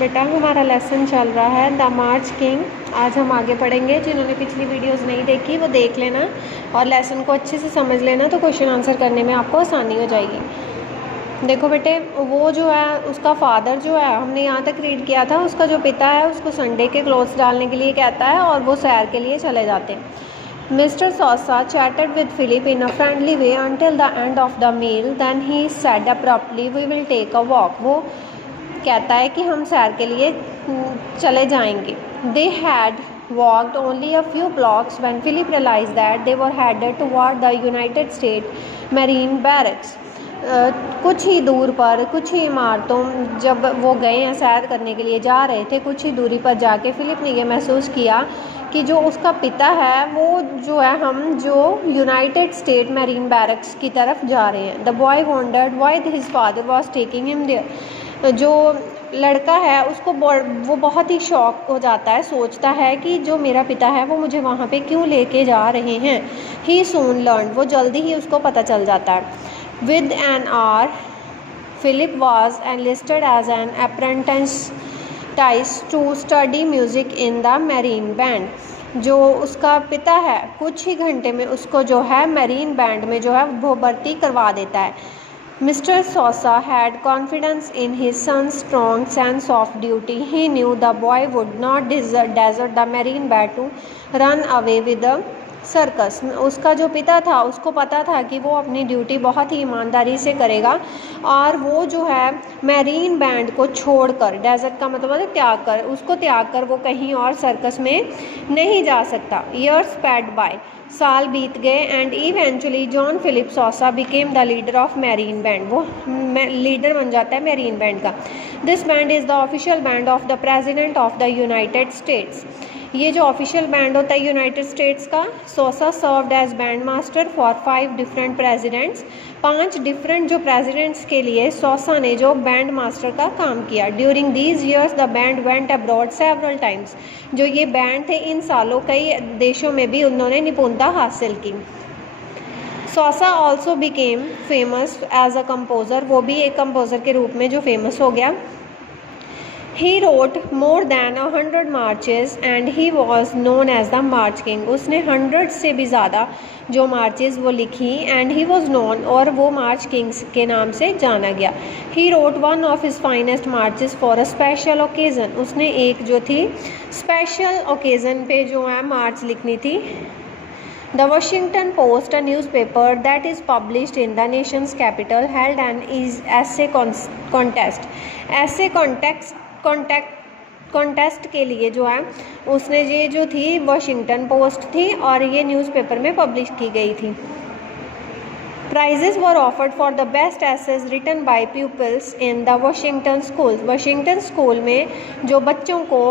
बेटा हमारा लेसन चल रहा है द मार्च किंग। आज हम आगे पढ़ेंगे। जिन्होंने पिछली वीडियोस नहीं देखी वो देख लेना और लेसन को अच्छे से समझ लेना, तो क्वेश्चन आंसर करने में आपको आसानी हो जाएगी। देखो बेटे, वो जो है उसका फादर जो है, हमने यहाँ तक रीड किया था, उसका जो पिता है उसको संडे के क्लोथ्स डालने के लिए कहता है और वो सैर के लिए चले जाते हैं। Mister Sousa chatted with Philip in a friendly way until the end of the meal. Then he said abruptly, "We will take a walk." वो कहता है कि हम सैर के लिए चले जाएंगे। They had walked only a few blocks when Philip realized that they were headed toward the United States Marine Barracks. कुछ ही दूर पर, कुछ ही इमारतों, जब वो गए हैं सैर करने के लिए जा रहे थे, कुछ ही दूरी पर जाके फिलिप ने ये महसूस किया कि जो उसका पिता है वो जो है, हम जो यूनाइटेड स्टेट मैरीन बैरक्स की तरफ जा रहे हैं। The boy wondered why his father was taking him there. जो लड़का है उसको वो बहुत ही शौक हो जाता है, सोचता है कि जो मेरा पिता है वो मुझे वहाँ पे क्यों लेके जा रहे हैं। ही सून लर्न, वो जल्दी ही उसको पता चल जाता है। With an hour, Philip was enlisted as an apprentice to study music in the Marine Band. जो उसका पिता है कुछ ही घंटे में उसको जो है मैरीन बैंड में जो है वो भर्ती करवा देता है। Mr. Sosa had confidence in his son's strong sense of duty. He knew the boy would not desert the Marine Band to run away with the circus. उसका जो पिता था उसको पता था कि वो अपनी ड्यूटी बहुत ही ईमानदारी से करेगा और वो जो है मैरीन बैंड को छोड़कर, डेजर्ट का मतलब है त्याग कर, उसको त्याग कर वो कहीं और सर्कस में नहीं जा सकता। ईयर्स पैड बाय, साल बीत गए and eventually John Philip Sousa became the leader of Marine band. वो लीडर बन जाता है मैरीन बैंड का। This band is the official band of the president of the United States. ये जो ऑफिशियल बैंड होता है यूनाइटेड स्टेट्स का। Sousa served as band master for 5 different presidents. 5 different जो प्रेसिडेंट्स के लिए सोसा ने जो बैंड मास्टर का काम किया। During these years the band went abroad several times. जो ये बैंड थे इन सालों कई देशों में भी उन्होंने निपुणता हासिल की। Sousa also became famous as a composer, वो भी एक कंपोज़र के रूप में जो फेमस हो गया। He wrote more than 100 marches and he was known as the March King. उसने 100 से भी ज़्यादा जो मार्चेस वो लिखी and he was known, और वो मार्च किंग्स के नाम से जाना गया। He wrote one of his finest marches for a special occasion. उसने एक जो थी स्पेशल ओकेज़न पे जो है मार्च लिखनी थी। The Washington Post, a newspaper that is published in the nation's capital, held an essay contest. Essay contest के लिए जो है उसने ये जो थी वॉशिंगटन पोस्ट थी और ये न्यूज़पेपर में पब्लिश की गई थी। Prizes were offered for the best essays written by peoples in the Washington school. Washington school में जो बच्चों को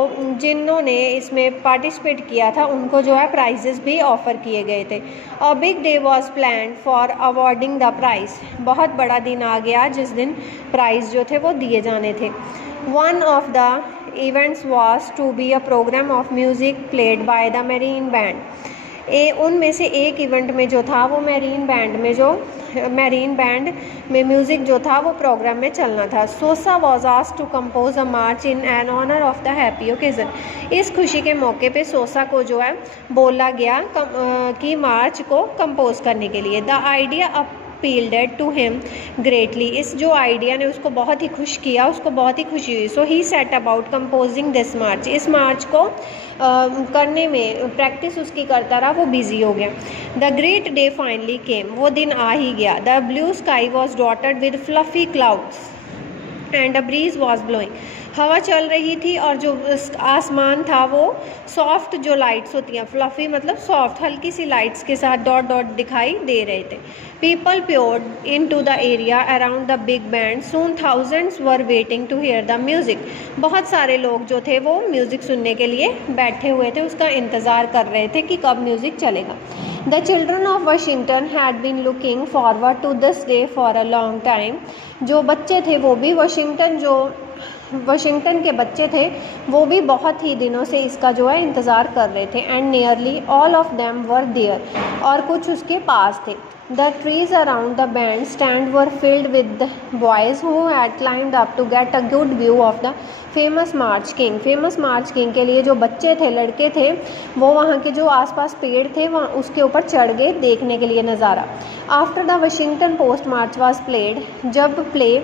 जिन्होंने इसमें पार्टिसिपेट किया था उनको जो है प्राइजेस भी ऑफ़र किए गए थे। A big day was planned for awarding the prize. बहुत बड़ा दिन आ गया जिस दिन प्राइज़ जो थे वो दिए जाने थे। One of the events was to be a program of music played by the Marine Band. उनमें से एक इवेंट में जो था वो मैरीन बैंड में म्यूज़िक जो था वो प्रोग्राम में चलना था। Sousa was asked to compose a march in an honour of the happy occasion. इस खुशी के मौके पे सोसा को जो है बोला गया कि मार्च को कंपोज करने के लिए। The idea appealed to him greatly. इस जो आइडिया ने उसको बहुत ही खुश किया, उसको बहुत ही खुशी हुई। सो ही सेट अबाउट कंपोजिंग दिस मार्च। इस मार्च को करने में प्रैक्टिस उसकी करता रहा, वो बिजी हो गया। The great day finally came, वो दिन आ ही गया। The blue sky was dotted with fluffy clouds and a breeze was blowing. हवा चल रही थी और जो आसमान था वो सॉफ्ट जो लाइट्स होती हैं, फ्लफ़ी मतलब सॉफ्ट, हल्की सी लाइट्स के साथ डॉट डॉट दिखाई दे रहे थे। People poured in to the area around the big band. Soon thousands were waiting to hear the music. बहुत सारे लोग जो थे वो म्यूज़िक सुनने के लिए बैठे हुए थे, उसका इंतज़ार कर रहे थे कि कब म्यूज़िक चलेगा। The children of Washington had been looking forward to this day for a long time. जो बच्चे थे वो भी वाशिंगटन जो वाशिंगटन के बच्चे थे वो भी बहुत ही दिनों से इसका जो है इंतज़ार कर रहे थे। And nearly all of them were there, और कुछ उसके पास थे। The trees around the band stand were filled with the boys who had climbed up to get a good view of the famous march king. Famous march king के लिए जो बच्चे थे, लड़के थे, वो वहाँ के जो आसपास पेड़ थे वहाँ उसके ऊपर चढ़ गए देखने के लिए नज़ारा। After the Washington post March was played, जब प्ले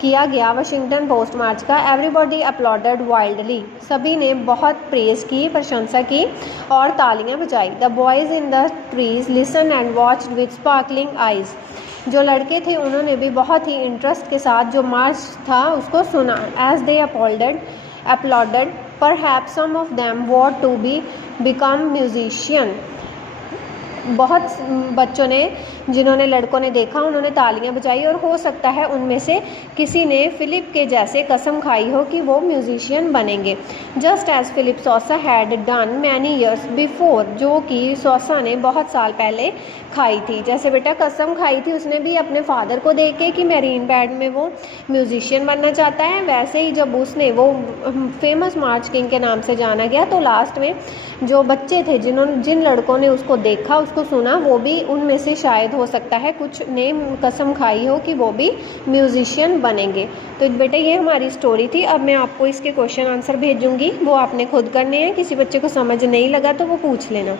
किया गया वाशिंगटन पोस्ट मार्च का, एवरीबॉडी अपलॉडेड वाइल्डली, सभी ने बहुत प्रेज़ की, प्रशंसा की और तालियां बजाई। The boys in the trees listen and watched with sparkling eyes, जो लड़के थे उन्होंने भी बहुत ही इंटरेस्ट के साथ जो मार्च था उसको सुना। As they applauded perhaps some of them want to be become musician, बहुत बच्चों ने, जिन्होंने, लड़कों ने देखा, उन्होंने तालियां बजाई और हो सकता है उनमें से किसी ने फिलिप के जैसे कसम खाई हो कि वो म्यूजिशियन बनेंगे। Just as Philip Sousa had done many years before, जो कि सॉसा ने बहुत साल पहले खाई थी। जैसे बेटा कसम खाई थी उसने भी अपने फादर को देख के कि मैरीन बैंड में वो म्यूजिशियन बनना चाहता है, वैसे ही जब उसने वो फेमस मार्च किंग के नाम से जाना गया तो लास्ट में जो बच्चे थे, जिन लड़कों ने उसको देखा, उसको सुना, वो भी उनमें से शायद हो सकता है कुछ ने कसम खाई हो कि वो भी म्यूजिशियन बनेंगे। तो बेटा ये हमारी स्टोरी थी। अब मैं आपको इसके क्वेश्चन आंसर भेजूंगी, वो आपने खुद करने हैं। किसी बच्चे को समझ नहीं लगा तो वो पूछ लेना।